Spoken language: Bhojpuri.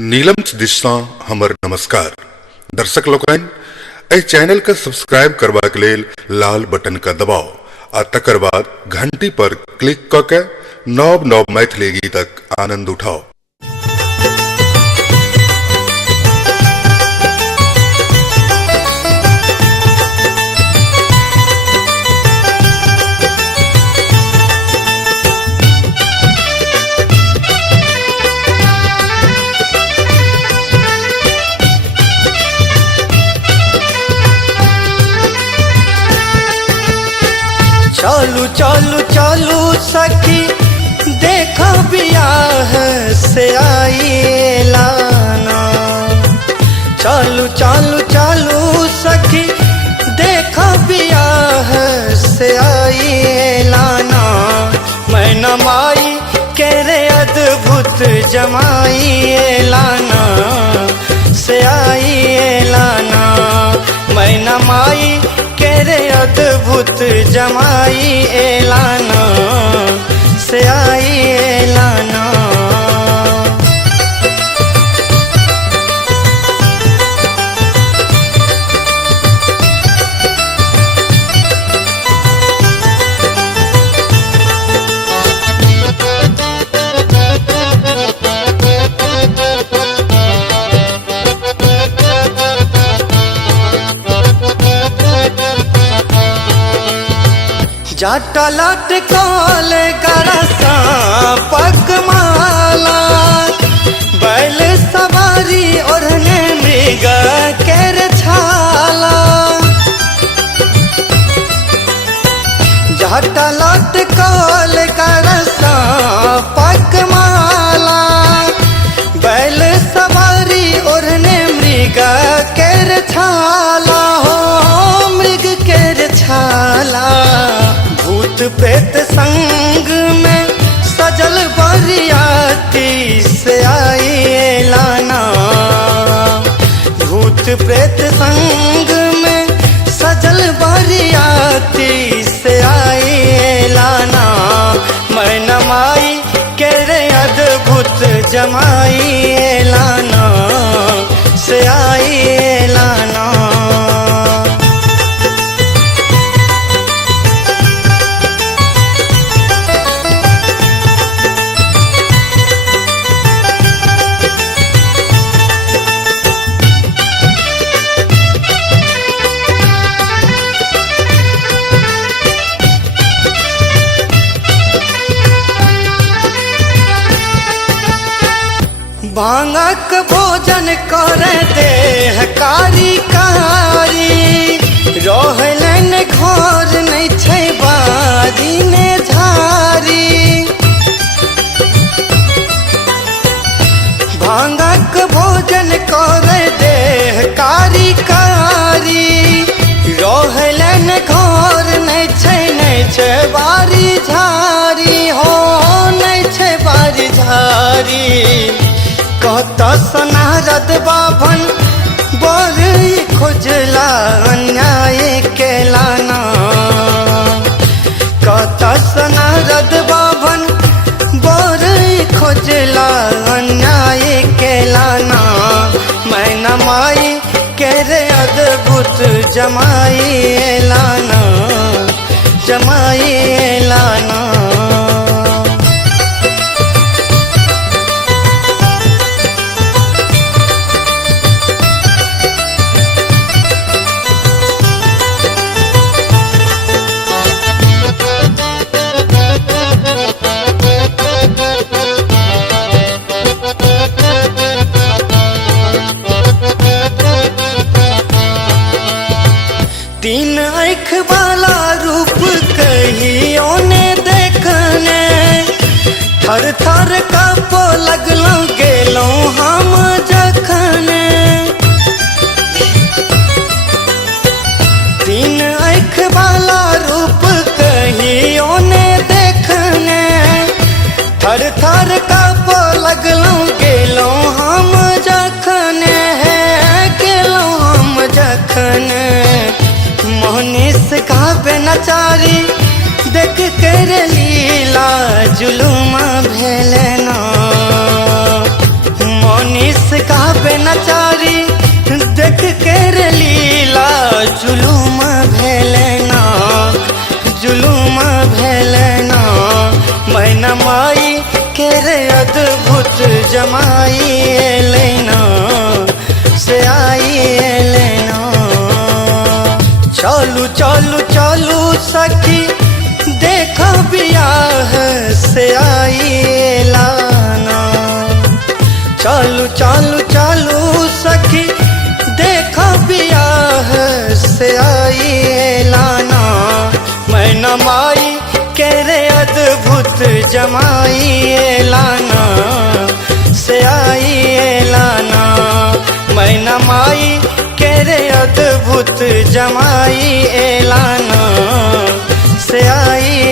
नीलम दिशा हमर नमस्कार दर्शक लोकन एहि चैनल के सब्सक्राइब करबा के लेल लाल बटन का दबाव आ तकर बाद घंटी पर क्लिक क के नव नव मैथिली गीतक आनंद उठाओ। चलू चलू चलू सखी देखो बियाह से आई लाना। चलू चलू चलू सखी देखो बियाह से आई लाना। मैना माई के रे अद्भुत जमाई लाना से आई लाना। मैना माई के रे अद्भुत जमाई एलाना से आई एलाना। जाटा लटकल गरसा पगमाला बैल सवारी ओढ़ने मृग केर छाला। जाटा लटकल गरसा पगमाला बैल सवारी ओढ़ने मृग केर छाला। हो मृग केर छाला भूत प्रेत संग में सजल बरियाती से आई लाना। भूत प्रेत संग में सजल बरियाती से आई लाना। मैना माई के रे अद्भुत जमाई लाना से आई लाना। भांगक भोजन कर देह कारी कारी रहलन घर नहीं छै बारी ने झारी। भांगक भोजन कर देह कारी कारी रहलन घर नहीं छै बारी झारी। हो नहीं छै बारी झारी कहता सनारद बाभन बड़ी खोजला अन्याय के लाना। कहता सनारद बाभन बड़ी खोजला अन्याय के लाना। मैना माई के रे अद्भुत जमाई लाना जमाई लाना। तीन आँख वाला रूप कहियो ने देखने थर थर काँप लगलों गेलों हम जखने। तीन आँख वाला रूप कहियो ने देखने थर थर काँप लगलों गेलों हम जखने गेलों हम जखने। मोहनीस गावे नचारी देख कर लीला जुलुम भेलना। मोहनीस गावे नचारी देख के रे लीला जुलूम भेलना जुलूम भेलना मैना माई के रे अद्भुत जमाई लेना से आई लेना। चलू चलू चलू सखी देख बियाह से आई लाना। चलू चलू चलू सखी देख बियाह से आई लाना मैना माई के रे अद्भुत जमाई लाना से आई लाना मैना माई के रे अद्भुत जमाई लाना से आई